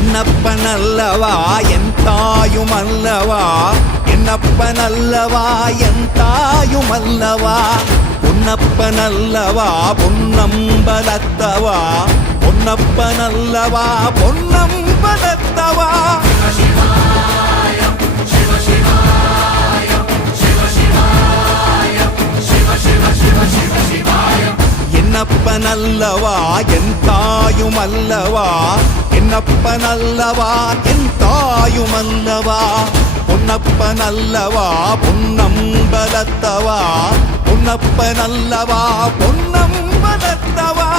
என்னப்பனல்லவா என் தாயுமல்லவா, என்னப்பனல்லவா என் தாயுமல்லவா, பொன்னப்பனல்லவா பொன்னம்பலத்தவா, பொன்னப்பனல்லவா பொன்னம்பலத்தவா. என்னப்பனல்லவா என் தாயுமல்லவா, என்னப்பனல்லவா என் தாயுமல்லவா, பொன்னப்பனல்லவா பொன்னம்பலத்தவா, பொன்னப்பனல்லவா பொன்னம்பலத்தவா.